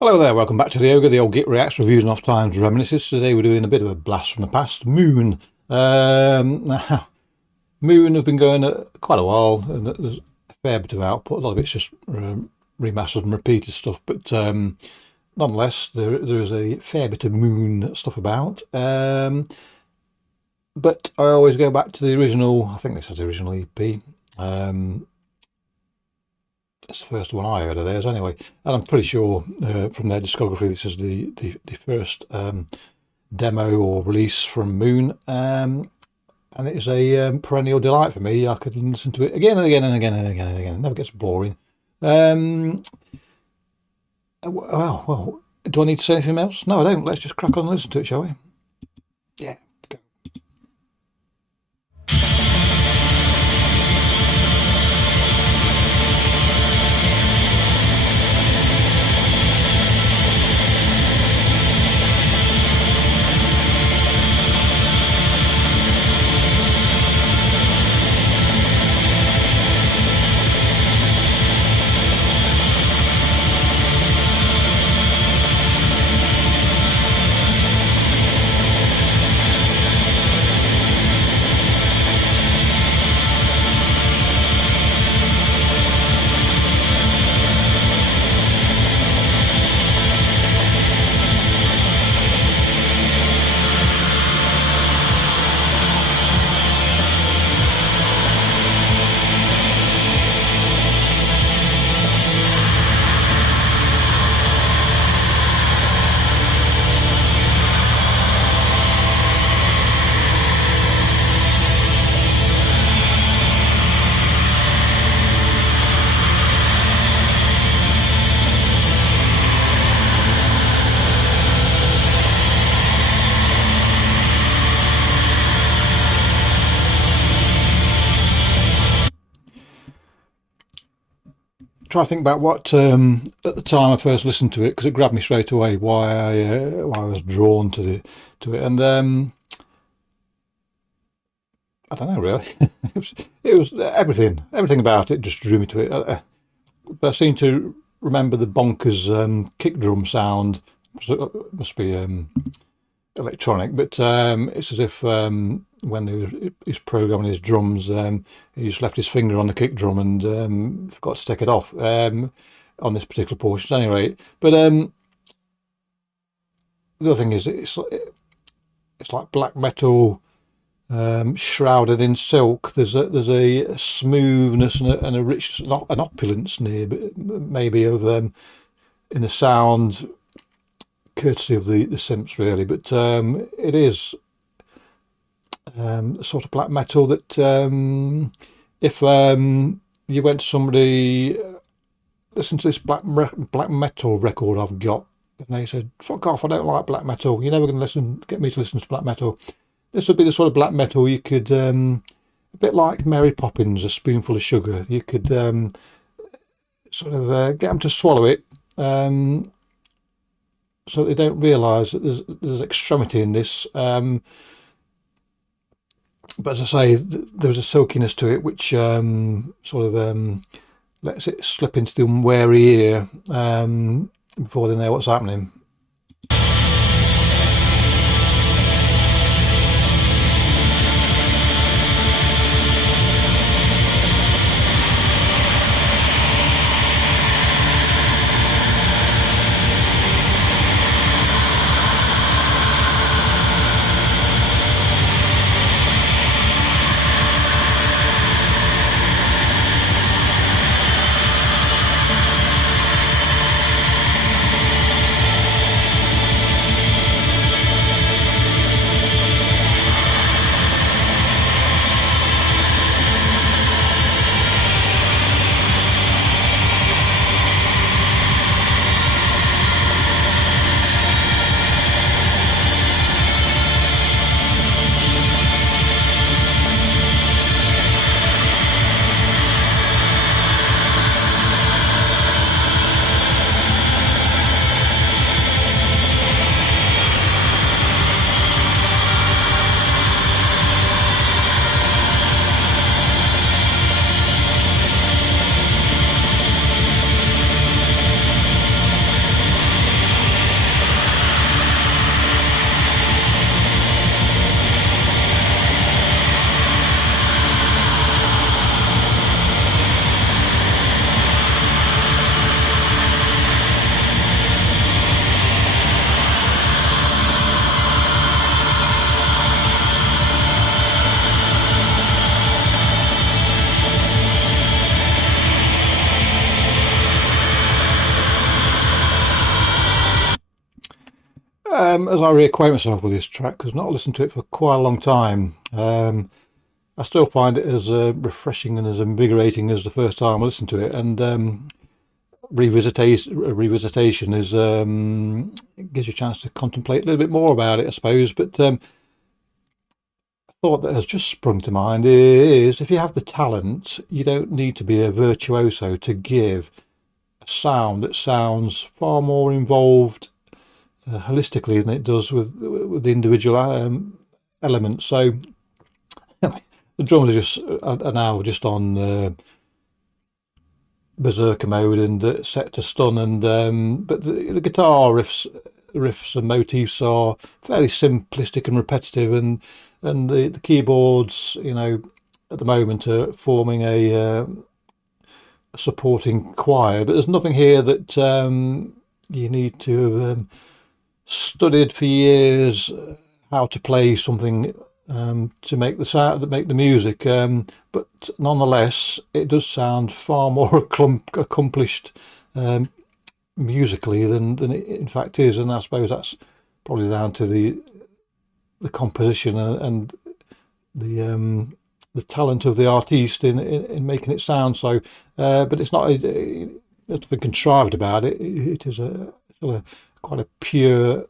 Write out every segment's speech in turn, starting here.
Hello there, welcome back to the Ogre, the old Git Reacts, Reviews and Off Times Reminiscences. Today we're doing a bit of a blast from the past. Moon. Moon have been going quite a while, and there's a fair bit of output. A lot of it's just remastered and repeated stuff, but nonetheless, there is a fair bit of Moon stuff about. But I always go back to the original, I think this is the original EP. That's the first one I heard of theirs anyway, and I'm pretty sure from their discography this is the first demo or release from Moon, and it is a perennial delight for me. I could listen to it again and again and again and again and again. It never gets boring. Well, do I need to say anything else? No, I don't. Let's just crack on and listen to it, shall we? Yeah. Try to think about what at the time I first listened to it, because it grabbed me straight away. Why I was drawn to it, and I don't know really. It was everything about it just drew me to it. But I seem to remember the bonkers kick drum sound. So it must be electronic, but it's as if when he's programming his drums, he just left his finger on the kick drum and forgot to take it off on this particular portion, at any rate. But the other thing is, it's like black metal shrouded in silk. There's a smoothness and a richness, an opulence near, maybe of in the sound, courtesy of the synths really, but it is sort of black metal that if you went to somebody, listen to this black metal record I've got, and they said, fuck off, I don't like black metal, you're never going to get me to listen to black metal. This would be the sort of black metal you could, a bit like Mary Poppins, a spoonful of sugar, you could sort of get them to swallow it, so they don't realise that there's extremity in this. But as I say, there's a silkiness to it which sort of lets it slip into the unwary ear before they know what's happening. as I reacquaint myself with this track, because I've not listened to it for quite a long time, I still find it as refreshing and as invigorating as the first time I listened to it. And revisitation is it gives you a chance to contemplate a little bit more about it, I suppose. But a thought that has just sprung to mind is, if you have the talent, you don't need to be a virtuoso to give a sound that sounds far more involved holistically than it does with the individual elements. So the drums are now just on berserker mode and set to stun, and but the guitar riffs and motifs are fairly simplistic and repetitive, and the keyboards, at the moment are forming a supporting choir. But there's nothing here that you need to have studied for years how to play something to make the sound, that make the music, but nonetheless it does sound far more accomplished musically than it in fact is. And I suppose that's probably down to the composition and the talent of the artiste in making it sound so. But it's not, there's nothing contrived about it. It is quite a pure,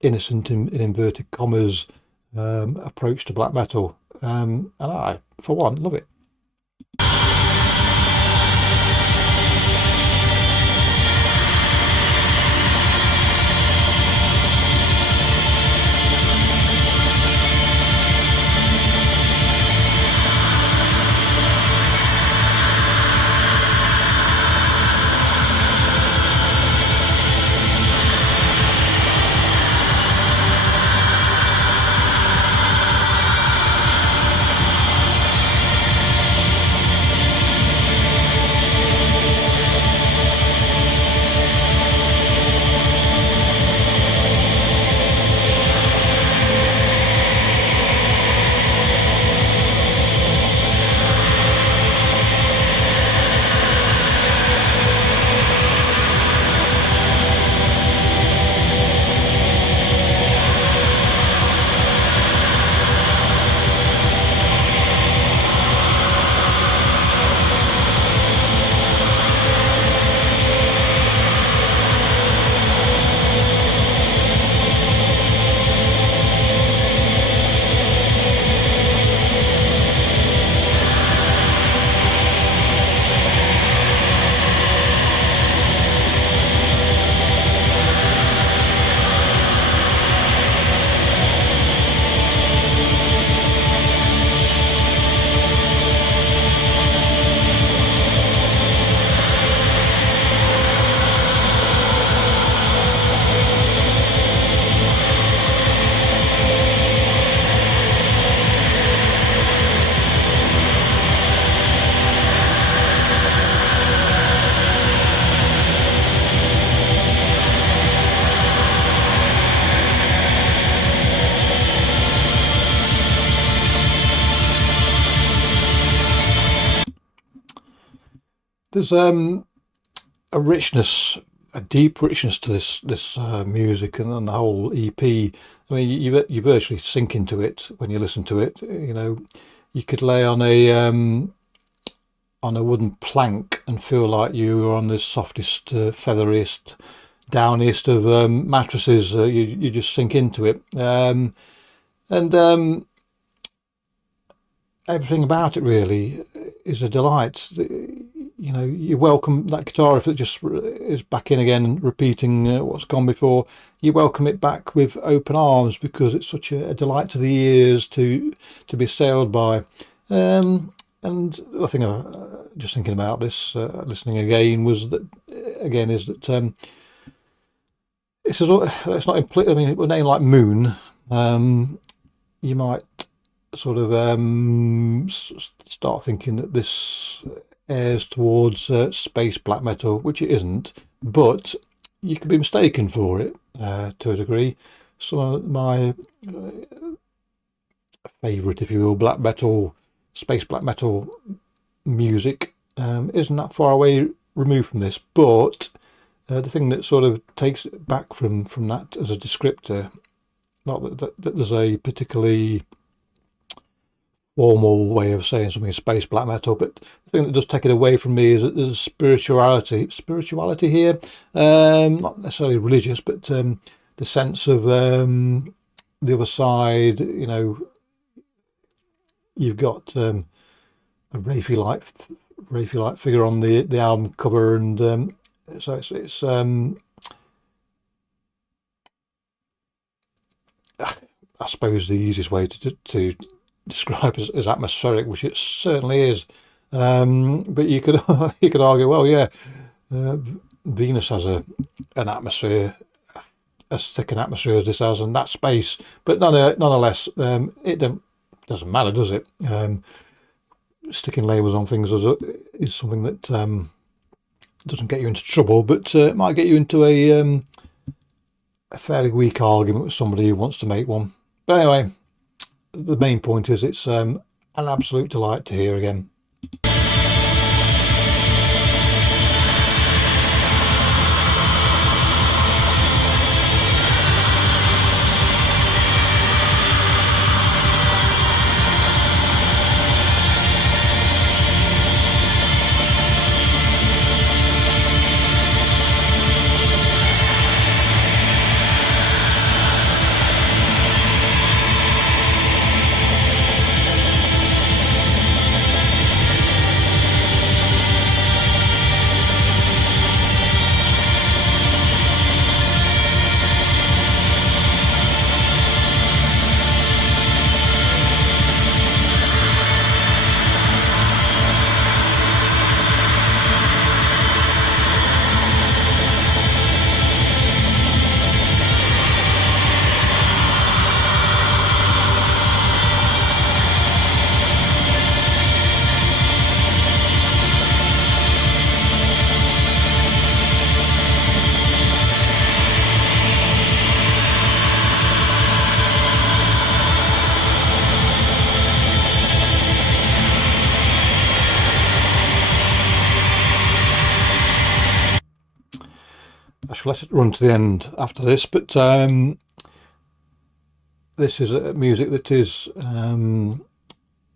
innocent, in inverted commas, approach to black metal, and I, for one, love it. There's a richness, a deep richness to this music and the whole EP. I mean, you virtually sink into it when you listen to it. You could lay on a wooden plank and feel like you were on the softest, featheriest, downiest of mattresses. You just sink into it, and everything about it really is a delight. You welcome that guitar, if it just is back in again, repeating what's gone before. You welcome it back with open arms, because it's such a delight to the ears to be assailed by. And I think just thinking about this, listening again, was that it's not I mean, with a name like Moon, you might sort of start thinking that this airs towards space black metal, which it isn't, but you could be mistaken for it to a degree. Some of my favourite, if you will, space black metal music isn't that far away removed from this, but the thing that sort of takes it back from that as a descriptor, not that there's a particularly formal way of saying something is space black metal, but the thing that does take it away from me is that there's spirituality here, not necessarily religious, but the sense of the other side. You know, you've got a Rafie like figure on the album cover, and so it's I suppose the easiest way to describe as atmospheric, which it certainly is. But you could you could argue, well, yeah, Venus has an atmosphere, as thick an atmosphere as this has, and that space. But nonetheless, it doesn't matter, does it? Sticking labels on things is something that doesn't get you into trouble, but it might get you into a fairly weak argument with somebody who wants to make one. But anyway, the main point is it's an absolute delight to hear again. I shall let it run to the end after this, but this is music that is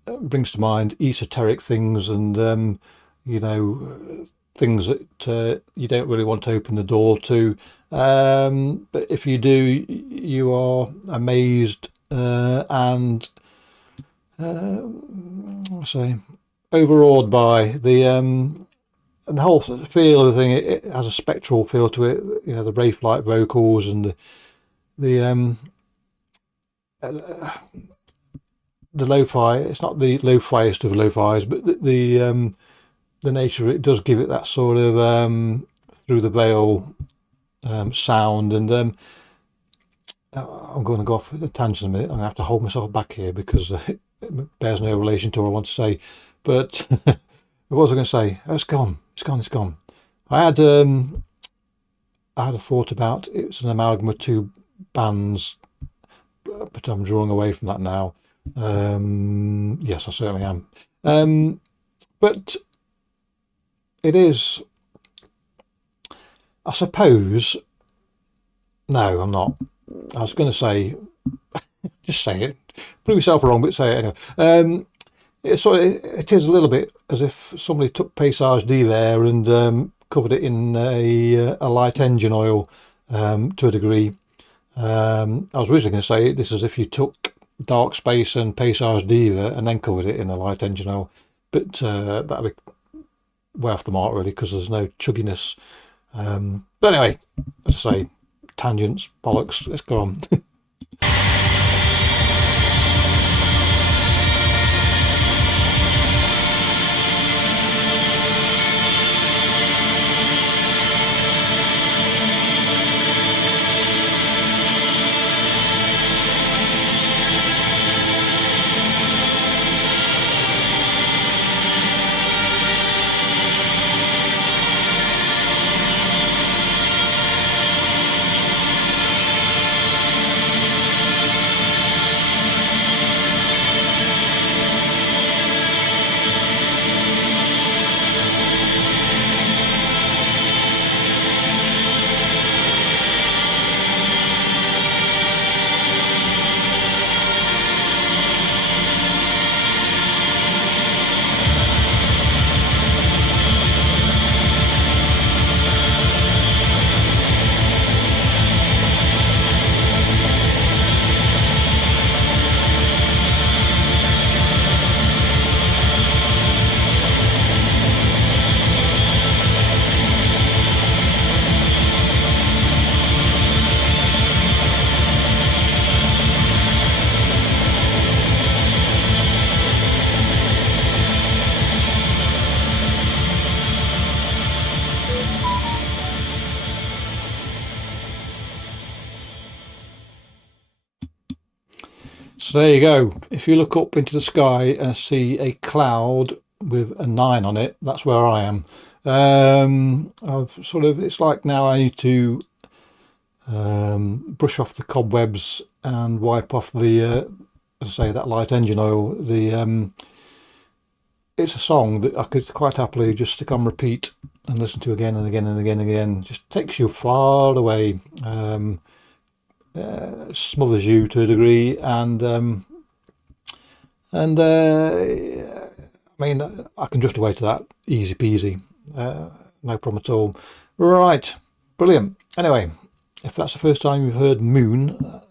brings to mind esoteric things, and you know, things that you don't really want to open the door to, but if you do, you are amazed and I say overawed by the whole feel of the thing. It has a spectral feel to it, you know, the Wraith-like vocals and the lo-fi. It's not the lo-fiest of lo-fi's, but the nature of it does give it that sort of through the veil sound. And I'm going to go off a tangent a minute. I'm going to have to hold myself back here because it bears no relation to what I want to say. But what was I going to say? Oh, it's gone. It's gone. I had a thought about it's an amalgam of two bands, but I'm drawing away from that now. Yes, I certainly am. But it is, I suppose. No, I'm not. I was going to say, just say it. Prove yourself wrong, but say it anyway. It is a little bit as if somebody took Paysage d'Hiver and covered it in a light engine oil to a degree. I was originally going to say this is if you took Dark Space and Paysage d'Hiver and then covered it in a light engine oil, but that would be way off the mark really, because there's no chugginess. But anyway, as I say, tangents, bollocks, let's go on. So there you go. If you look up into the sky and see a cloud with a 9 on it, that's where I am. I've sort of, it's like now I need to brush off the cobwebs and wipe off the, as I say, that light engine oil. It's a song that I could quite happily just stick on repeat and listen to again and again and again and again. Just takes you far away, smothers you to a degree, and I mean, I can drift away to that easy peasy, no problem at all. Right, brilliant. Anyway, if that's the first time you've heard Moon,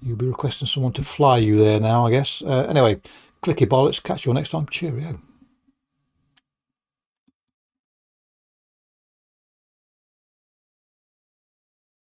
you'll be requesting someone to fly you there now, I guess. Anyway, clicky bollocks, catch you all next time. Cheerio.